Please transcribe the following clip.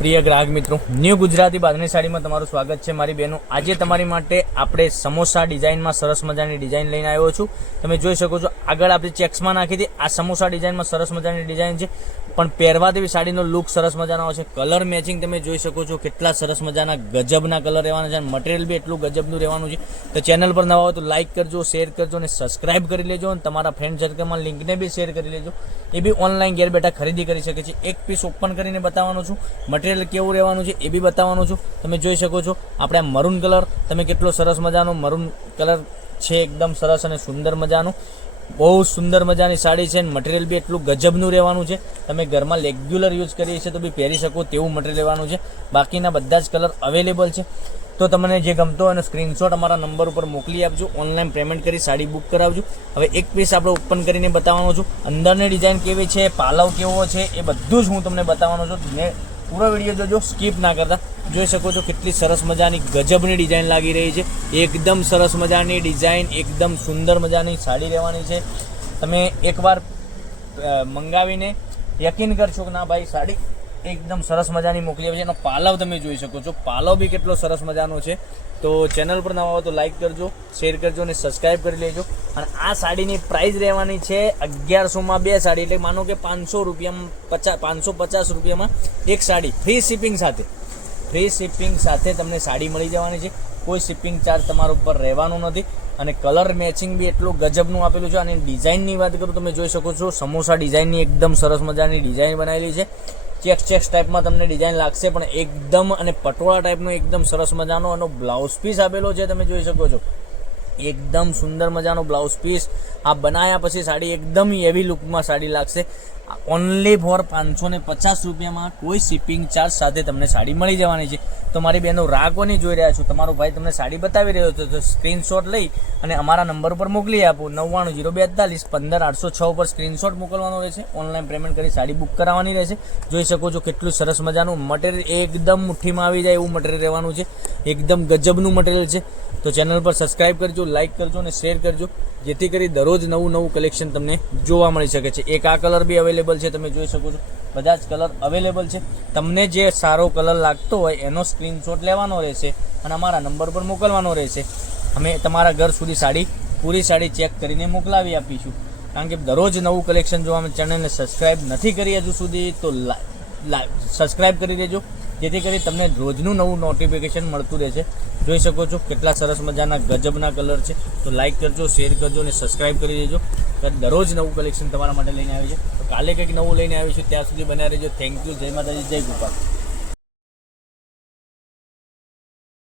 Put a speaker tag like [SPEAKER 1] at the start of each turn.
[SPEAKER 1] પ્રિય ગ્રાહક મિત્રો ન્યૂ ગુજરાતી બાંધણી સાડીમાં તમારું સ્વાગત છે. મારી બહેનો, આજે તમારી માટે આપણે સમોસા ડિઝાઇનમાં સરસ મજાની ડિઝાઇન લઈને આવ્યો છું. તમે જોઈ શકો છો આગળ આપણે ચેક્સમાં નાખી હતી. આ સમોસા ડિઝાઇનમાં સરસ મજાની ડિઝાઇન છે. પણ પહેરવા તેવી સાડીનો લુક સરસ મજાનો આવશે કલર મેચિંગ તમે જોઈ શકો છો કેટલા સરસ મજાના ગજબના કલર રહેવાના છે અને મટીરિયલ બી એટલું ગજબનું રહેવાનું છે. તો ચેનલ પર નવા હોય તો લાઇક કરજો શેર કરજો અને સબસ્ક્રાઇબ કરી લેજો અને તમારા ફ્રેન્ડ સર્કલમાં લિંકને બી શેર કરી લેજો. એ બી ઓનલાઈન ઘેર બેઠા ખરીદી કરી શકે છે. એક પીસ ઓપન કરીને બતાવવાનો છું. મટીરિયલ કેવું રહેવાનું છે એ બી બતાવવાનું છું. તમે જોઈ શકો છો આપણે મરૂન કલર તમે કેટલો સરસ મજાનો મરૂન કલર છે, એકદમ સરસ અને સુંદર મજાનું. બહુ સુંદર મજાની સાડી છે અને મટીરિયલ બી એટલું ગજબનું રહેવાનું છે. તમે ઘરમાં રેગ્યુલર યુઝ કરીએ છીએ તો બી પહેરી શકો તેવું મટીરિયલ રહેવાનું છે. બાકીના બધા જ કલર અવેલેબલ છે. તો તમને જે ગમતો હોય એનો સ્ક્રીનશોટ અમારા નંબર ઉપર મોકલી આપજો. ઓનલાઈન પેમેન્ટ કરી સાડી બુક કરાવજો. હવે એક પીસ આપણે ઓપન કરીને બતાવવાનો છું. અંદરની ડિઝાઇન કેવી છે, પાલવ કેવો છે, એ બધું જ હું તમને બતાવવાનો છું. ને પૂરો વીડિયો જોજો સ્કીપ ના કરતા. જોઈ શકો છો કેટલી સરસ મજાની ગજબની ડિઝાઇન લાગી રહી છે. એકદમ સરસ મજાની ડિઝાઇન, એકદમ સુંદર મજાની સાડી રહેવાની છે. તમે એકવાર મંગાવીને યકીન કરશો કે ના ભાઈ, સાડી એકદમ સરસ મજાની મોકલી છે. એનો પાલવ તમે જોઈ શકો છો. પાલવ બી કેટલો સરસ મજાનો છે. તો ચેનલ પર નવા હોય તો લાઈક કરજો, શેર કરજો અને સબસ્ક્રાઈબ કરી લેજો. અને આ સાડીની પ્રાઇસ રહેવાની છે અગિયારસોમાં બે સાડી. એટલે માનો કે પાંચસો રૂપિયામાં પચાસ પાંચસો પચાસ રૂપિયામાં એક સાડી. ફ્રી શિપિંગ સાથે. ફ્રી શિપિંગ સાથે તમને સાડી મળી જવાની છે. કોઈ શિપિંગ ચાર્જ તમારા ઉપર રહેવાનો નથી. અને કલર મેચિંગ બી એટલું ગજબનું આપેલું છે. અને ડિઝાઇનની વાત કરું તમે જોઈ શકો છો, સમોસા ડિઝાઇનની એકદમ સરસ મજાની ડિઝાઇન બનાવેલી છે. ચેક્સ ચેક્સ ટાઈપમાં તમને ડિઝાઇન લાગશે, પણ એકદમ અને પટોળા ટાઈપનો એકદમ સરસ મજાનો એનો બ્લાઉઝ પીસ આપેલો છે, તમે જોઈ શકો છો. એકદમ સુંદર મજાનો બ્લાઉઝ પીસ આ બનાયા પછી સાડી એકદમ એવી લુકમાં સાડી લાગશે. ઓનલી ફોર પાંચસો ને પચાસ રૂપિયામાં કોઈ શિપિંગ ચાર્જ સાથે તમને સાડી મળી જવાની છે. તો મારી બહેનો રાગોની જોઈ રહ્યા છું? તમારો ભાઈ તમને સાડી બતાવી રહ્યો છે, તો સ્ક્રીનશોટ લઈ અને અમારા નંબર ઉપર મોકલી આપો. નવ્વાણું જીરો બેતાલીસ પંદર આઠસો છ ઉપર સ્ક્રીનશોટ મોકલવાનો રહેશે. ઓનલાઈન પેમેન્ટ કરી સાડી બુક કરાવવાની રહેશે. જોઈ શકો છો કેટલું સરસ મજાનું મટીરિયલ એકદમ મુઠ્ઠીમાં આવી જાય એવું મટીરિયલ રહેવાનું છે. એકદમ ગજબનું મટીરિયલ છે. તો ચેનલ પર સબસ્ક્રાઇબ કરજો લાઇક કરજો અને શેર કરજો. જેથી કરી દરરોજ નવું નવું કલેક્શન તમને જોવા મળી શકે છે. એક આ કલર બી અવેલેબલ છે, તમે જોઈ શકો છો. બધા જ કલર અવેલેબલ છે. તમને જે સારો કલર લાગતો હોય, એનો સ્ક્રીનશોટ લેવાનો રહેશે અને અમારા નંબર પર મોકલવાનો રહેશે. અમે તમારા ઘર સુધી સાડી, પૂરી સાડી ચેક કરીને મોકલાવી આપીશું. કારણ કે દરરોજ નવું કલેક્શન જોવા અમે ચેનલને સબસ્ક્રાઈબ નથી કરી હજુ સુધી, તો સબસ્ક્રાઈબ કરી દેજો. જેથી કરી તમને રોજનું નવું નોટિફિકેશન મળતું રહેશે. જોઈ શકો છો કેટલા સરસ મજાના ગજબના કલર છે. તો લાઇક કરજો શેર કરજો અને સબસ્ક્રાઇબ કરી દેજો. દરરોજ નવું કલેક્શન તમારા માટે લઈને આવે છે. તો કાલે કંઈક નવું લઈને આવીશું ત્યાં સુધી બનાવી રહેજો. થેન્ક યુ જય માતાજી, જય ગોપાલ.